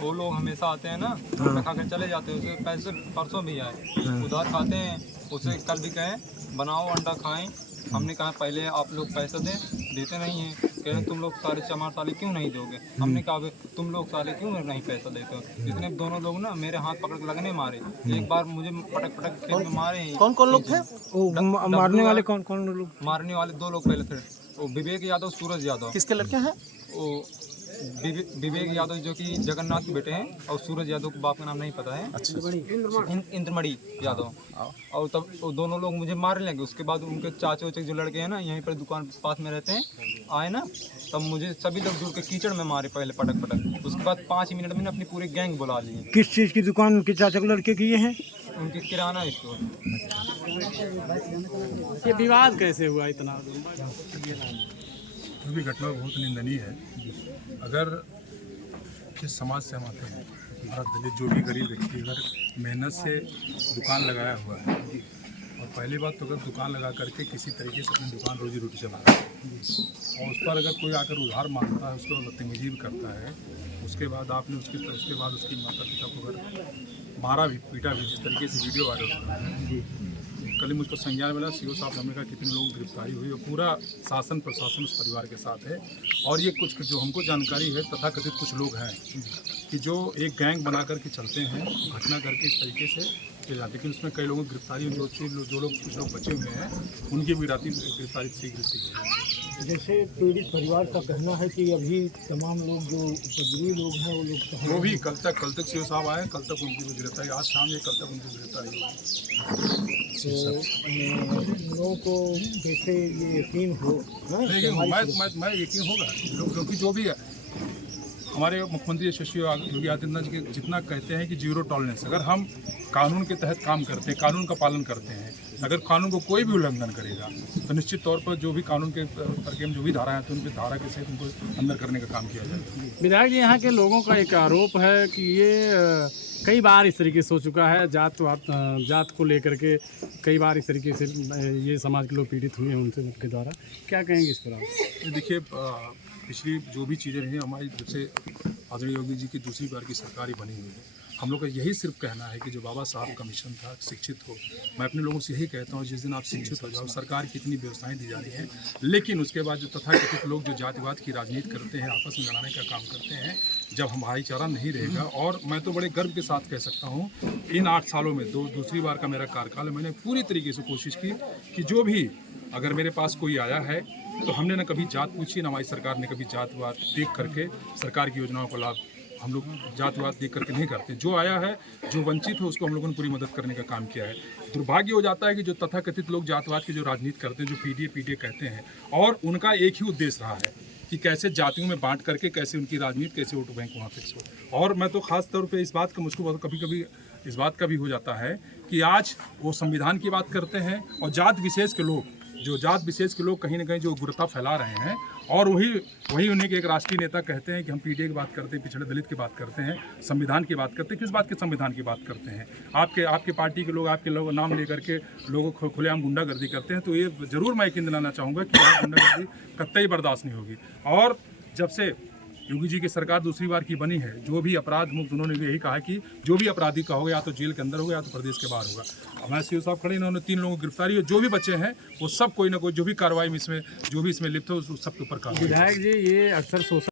वो लोग हमेशा आते हैं ना, तो खा कर चले जाते हैं। उसे पैसे परसों भी आए, उधार खाते हैं। उसे कल भी कहें बनाओ अंडा खाएं, हमने कहा पहले आप लोग पैसे देते नहीं हैं। कह रहे तुम लोग सारे चमार साले क्यों नहीं दोगे। हमने कहा तुम लोग साले क्यों नहीं पैसा देते हो। इसने दोनों लोग ना मेरे हाथ पकड़ के लगने मारे। एक बार मुझे पटक पटक खेत में मारे। कौन कौन लोग थे मारने वाले? कौन कौन लोग मारने वाले 2 लोग पहले थे, वो विवेक यादव, सूरज यादव। किसके लड़के हैं? वो विवेक यादव जो कि जगन्नाथ के बेटे हैं, और सूरज यादव के बाप का नाम नहीं पता है। इंद्रमणि यादव। और तब वो दोनों लोग मुझे मारने लगे। उसके बाद उनके चाचे वाचे जो लड़के हैं ना, यहीं पर दुकान पास में रहते हैं, आए ना, तब मुझे सभी लोग जुड़ के कीचड़ में मारे पहले पटक पटक। उसके बाद 5 मिनट में अपनी पूरी गैंग बुला ली। किस चीज़ की दुकान उनके चाचा के लड़के की ये है? उनकी किराना स्टोर। ये विवाद कैसे हुआ इतना? भी घटना बहुत निंदनीय है। अगर किस समाज से हम आते हैं, हमारा दलित जो भी गरीब व्यक्ति अगर मेहनत से दुकान लगाया हुआ है, और पहली बात तो अगर दुकान लगा करके किसी तरीके से अपनी दुकान रोजी रोटी चला रहा है, और उस पर अगर कोई आकर उधार मांगता है, उसके बाद बदतमीजी भी करता है, उसके बाद आपने उसके बाद उसकी माता पिता को अगर मारा भी पीटा भी, जिस तरीके से वीडियो वायरल हो रहा है। कल ही मुझ पर संज्ञान मिला, सीओ साहब ने कहा कितने लोगों की गिरफ्तारी हुई, और पूरा शासन प्रशासन उस परिवार के साथ है। और ये कुछ जो हमको जानकारी है, तथाकथित कुछ लोग हैं कि जो एक गैंग बना करके चलते हैं, घटना करके इस तरीके से किए जाते, लेकिन उसमें कई लोगों की गिरफ्तारी हुई। जो लोग कुछ लोग बचे हुए हैं, उनकी भी गिरफ्तारी शीघ्र है। जैसे पीड़ित परिवार का कहना है कि अभी तमाम लोग जो उपद्रवी लोग हैं वो भी कल तक सीओ साहब आए, कल तक उनकी भी गिरफ्तारी, आज शाम या कल तक उनकी गिरफ्तारी होगी। लोगों को कैसे ये यकीन हो? मैं यकीन होगा, क्योंकि जो भी है हमारे मुख्यमंत्री यशस्वी योगी आदित्यनाथ जी के जितना कहते हैं कि 0 टॉलरेंस। अगर हम कानून के तहत काम करते हैं, कानून का पालन करते हैं, अगर कानून को कोई भी उल्लंघन करेगा तो निश्चित तौर पर जो भी कानून के प्रकेम जो भी धारा है, तो उनकी धारा के सहित उनको अंदर करने का काम किया जाएगा। विधायक जी, यहाँ के लोगों का एक आरोप है कि ये कई बार इस तरीके से हो चुका है, जात को लेकर के कई बार इस तरीके से ये समाज के लोग पीड़ित हुए हैं उनके द्वारा। क्या कहेंगे इस पर आप? देखिए, पिछली जो भी चीज़ें रही हमारी, जब से आदरणीय योगी जी की दूसरी बार की सरकार ही बनी हुई है, हम लोग का यही सिर्फ कहना है कि जो बाबा साहब का मिशन था शिक्षित हो। मैं अपने लोगों से यही कहता हूँ, जिस दिन आप शिक्षित हो जाओ, सरकार की इतनी व्यवस्थाएं दी जा रही हैं, लेकिन उसके बाद जो तथाकथित लोग जो जातिवाद की राजनीति करते हैं, आपस में लड़ाने का काम करते हैं, जब हम भाईचारा नहीं रहेगा। और मैं तो बड़े गर्व के साथ कह सकता हूँ, इन 8 सालों में दूसरी बार का मेरा कार्यकाल है, मैंने पूरी तरीके से कोशिश की कि जो भी अगर मेरे पास कोई आया है, तो हमने न कभी जात पूछी, न हमारी सरकार ने कभी जातवाद देख करके सरकार की योजनाओं का लाभ हम लोग जातवाद देख करके नहीं करते। जो आया है, जो वंचित हो, उसको हम लोगों ने पूरी मदद करने का काम किया है। दुर्भाग्य हो जाता है कि जो तथाकथित लोग जातवाद की जो राजनीति करते हैं, जो पीडीए कहते हैं, और उनका एक ही उद्देश्य रहा है कि कैसे जातियों में बांट करके कैसे उनकी राजनीति, कैसे वोट बैंक वहाँ फिक्स हो। और मैं तो खास तौर पे इस बात का मुझको कभी कभी इस बात का भी हो जाता है कि आज वो संविधान की बात करते हैं, और जात विशेष के लोग कहीं ना कहीं जो उग्रता फैला रहे हैं, और वही उन्हीं के एक राष्ट्रीय नेता कहते हैं कि हम पीडीए की बात करते हैं, पिछड़े दलित की बात करते हैं, संविधान की बात करते हैं। किस बात के संविधान की बात करते हैं? आपके पार्टी के लोग आपके लोग नाम लेकर के लोगों को खुलेआम गुंडागर्दी करते हैं। तो ये जरूर मैं यकीन दिलाना चाहूँगा कि गुंडागर्दी कतई बर्दाश्त नहीं होगी। और जब से योगी जी की सरकार दूसरी बार की बनी है, जो भी अपराध मुक्त, उन्होंने यही कहा कि जो भी अपराधी का होगा, या तो जेल के अंदर होगा या तो प्रदेश के बाहर होगा। हमारे सीओ साहब खड़े, इन्होंने 3 लोगों की गिरफ्तारी हुई। जो भी बच्चे हैं वो सब कोई ना कोई जो भी कार्रवाई में इसमें जो भी इसमें लिप्त हो, सबके ऊपर कार्रवाई। विधायक जी, ये अक्सर सोशल